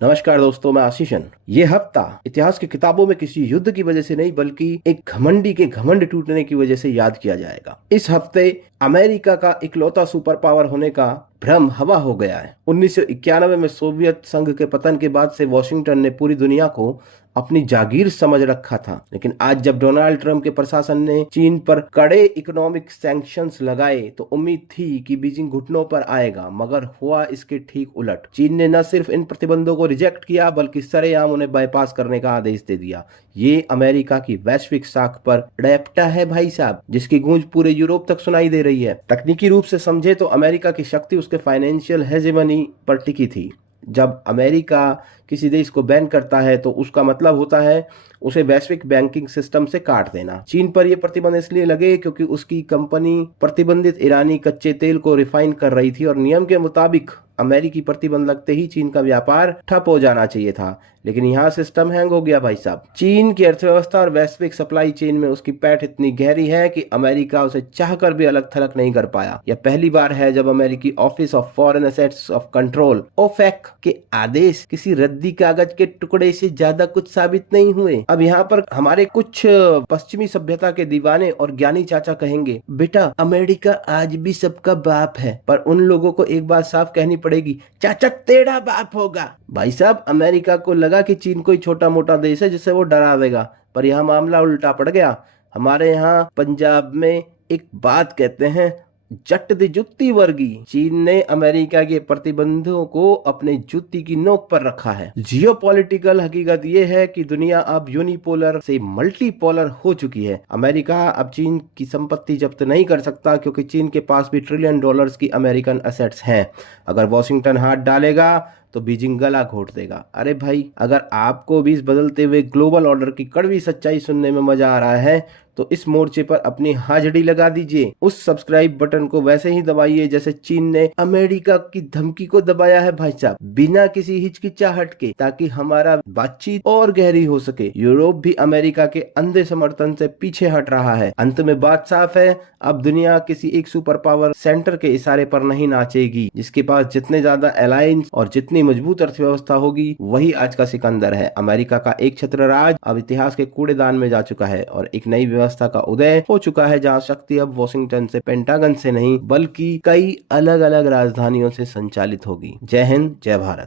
नमस्कार दोस्तों, मैं आशीषन। ये हफ्ता इतिहास की किताबों में किसी युद्ध की वजह से नहीं बल्कि एक घमंडी के घमंड टूटने की वजह से याद किया जाएगा। इस हफ्ते अमेरिका का इकलौता सुपर पावर होने का भ्रम हवा हो गया है। 1991 में सोवियत संघ के पतन के बाद से वॉशिंगटन ने पूरी दुनिया को अपनी जागीर समझ रखा था, लेकिन आज जब डोनाल्ड ट्रंप के प्रशासन ने चीन पर कड़े इकोनॉमिक सैंक्शंस लगाए तो उम्मीद थी कि बीजिंग घुटनों पर आएगा, मगर हुआ इसके ठीक उलट। चीन ने न सिर्फ इन प्रतिबंधों को रिजेक्ट किया बल्कि सरेआम उन्हें बाईपास करने का आदेश दे दिया। ये अमेरिका की वैश्विक साख पर डैप्टा है भाई साहब, जिसकी गूंज पूरे यूरोप तक सुनाई दे रही है। तकनीकी रूप से समझे तो अमेरिका की शक्ति उसके फाइनेंशियल हेजेमनी पर टिकी थी। जब अमेरिका किसी देश को बैन करता है तो उसका मतलब होता है उसे वैश्विक बैंकिंग सिस्टम से काट देना। चीन पर यह प्रतिबंध इसलिए लगे क्योंकि उसकी कंपनी प्रतिबंधित ईरानी कच्चे तेल को रिफाइन कर रही थी और नियम के मुताबिक अमेरिकी प्रतिबंध लगते ही चीन का व्यापार ठप हो जाना चाहिए था। लेकिन यहाँ सिस्टम हैंग हो गया भाई साहब। चीन की अर्थव्यवस्था और वैश्विक सप्लाई चेन में उसकी पैठ इतनी गहरी है कि अमेरिका उसे चाहकर भी अलग थलग नहीं कर पाया। यह पहली बार है जब अमेरिकी office of foreign assets of control OFAC के आदेश किसी रद्दी कागज के टुकड़े से ज्यादा कुछ साबित नहीं हुए। अब यहाँ पर हमारे कुछ पश्चिमी सभ्यता के दीवाने और ज्ञानी चाचा कहेंगे, बेटा अमेरिका आज भी सबका बाप है। पर उन लोगों को एक बात साफ कहनी पड़ेगी, चाचा तेरा बाप होगा। भाई साहब, अमेरिका को लगा कि चीन कोई छोटा मोटा देश है जिसे वो डरावेगा, पर यह मामला उल्टा पड़ गया। हमारे यहाँ पंजाब में एक बात कहते हैं, जट दी जुत्ती वर्गी। चीन ने अमेरिका के प्रतिबंधों को अपने जुत्ती की नोक पर रखा है। जियोपॉलिटिकल हकीकत यह है कि दुनिया अब यूनिपोलर से मल्टीपोलर हो चुकी है। अमेरिका अब चीन की संपत्ति जब्त नहीं कर सकता क्योंकि चीन के पास भी ट्रिलियन डॉलर्स की अमेरिकन एसेट्स हैं। अगर वॉशिंगटन हाथ डालेगा तो बीजिंग गला घोट देगा। अरे भाई, अगर आपको भी इस बदलते हुए ग्लोबल ऑर्डर की कड़वी सच्चाई सुनने में मजा आ रहा है तो इस मोर्चे पर अपनी हाजरी लगा दीजिए। उस सब्सक्राइब बटन को वैसे ही दबाइए जैसे चीन ने अमेरिका की धमकी को दबाया है भाई साहब, बिना किसी हिचकिचाहट के, ताकि हमारा बातचीत और गहरी हो सके। यूरोप भी अमेरिका के अंधे समर्थन से पीछे हट रहा है। अंत में बात साफ है, अब दुनिया किसी एक सुपर पावर सेंटर के इशारे पर नहीं नाचेगी। जिसके पास जितने ज्यादा अलायंस और जितनी मजबूत अर्थव्यवस्था होगी वही आज का सिकंदर है। अमेरिका का एक छत्र राज अब इतिहास के कूड़ेदान में जा चुका है और एक नई व्यवस्था का उदय हो चुका है जहां शक्ति अब वॉशिंगटन से, पेंटागन से नहीं बल्कि कई अलग अलग राजधानियों से संचालित होगी। जय हिंद, जय भारत।